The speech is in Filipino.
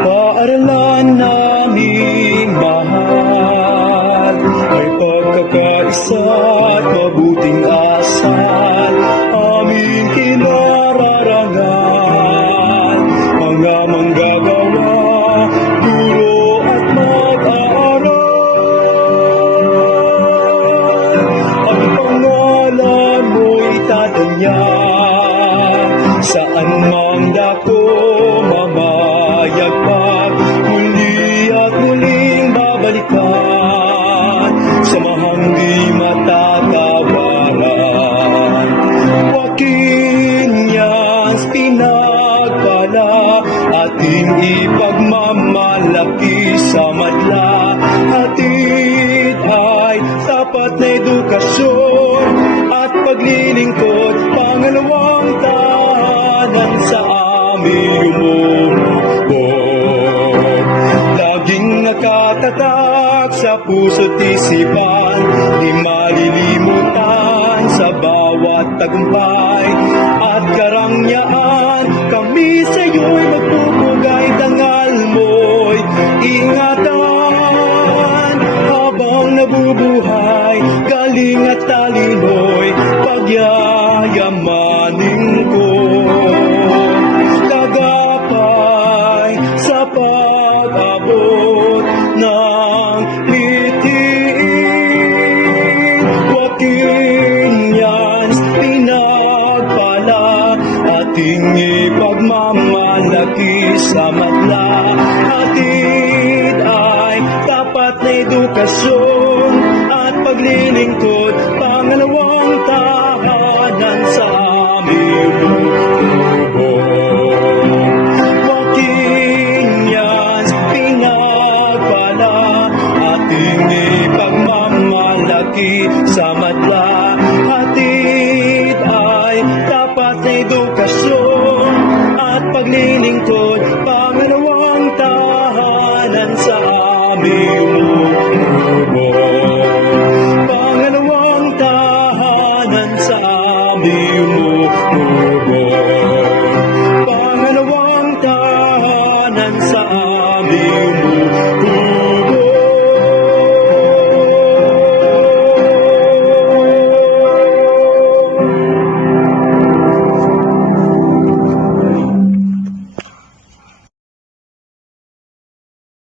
Paaralan namin mahal, may pagkakaisa at mabuting asal, amin kinararangan, mga manggagawa, guro at mag-aaral. Ang pangalan mo'y tatanyan, saan mang dako mamayagpag, muli at muling babalikan, samahang di matatawaran. Joaquin Yans pinagpala, ating ipagmamalaki sa madla, hatid ay sapat na edukasyon at paglilingkod, pangalawang tahanan sa aming umubog. Laging nakatatak sa puso't isipan, di malilimutan sa bawat tagumpay at karangyaan. Kami sa'yo'y magpupugay, dangal mo'y ingatan. Habang nabubuhay, galing at talino'y pagyayamanin ko. Gagapay sa pag-abot ng pitiin. Joaquin Yans pinagpala, ating ipagmamalaki sa madla, hatid ay tapat na edukasyon at paglilingkod, pangalawang tahanan sa aming umubog. Joaquin Yans pinagpala, ating ipagmamalaki sa madla, hatid ay tapat na edukasyon at paglilingkod, pangalawang tahanan sa aming umubog. Pangalawang tahanan sa aming umubog.